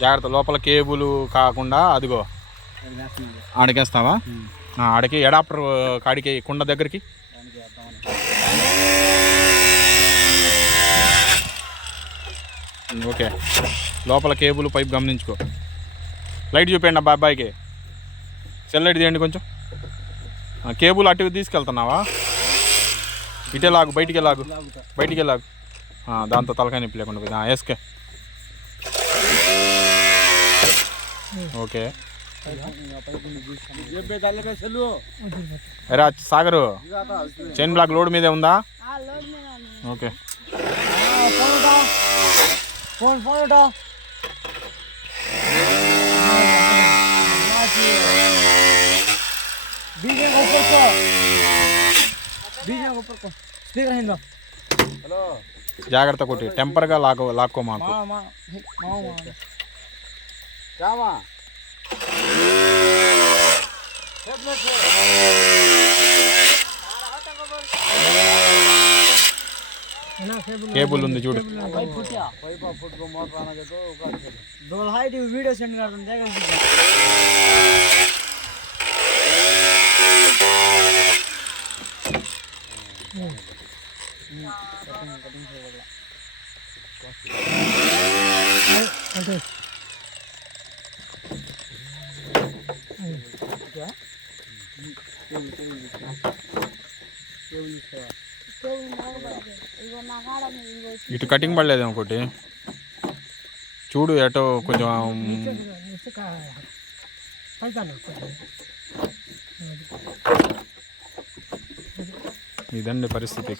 జాగ్రత్త, లోపల కేబుల్ కాకుండా అదిగో ఆడికేస్తావా? ఆడికి ఎడాప్టర్ కాడికి కుండ దగ్గరికి ఓకే. లోపల కేబుల్ పైప్ గమనించుకో. లైట్ చూపండి అబ్బా అబ్బాయికి, సెల్ లైట్ తీయండి కొంచెం. కేబుల్ అటు తీసుకెళ్తున్నావా? ఇటే లాగు, బయటికి లాగు, బయటికి లాగు. దాంతో తలకాయ నొప్పి లేకుండా పోయింది. వేసుకే. ఓకే. అరే సాగరు, చైన్ బ్లాక్ లోడ్ మీదే ఉందా? ఓకే. జాగ్రత్త కొట్టి టెంపర్గా లాక్కో మాకు. కేబుల్ ఉంది చూడు. వీడియో సెండ్ ఇటు కటింగ్ పడలేదు ఒకటి చూడు, ఎటో కొంచెం ఇదండి పరిస్థితి.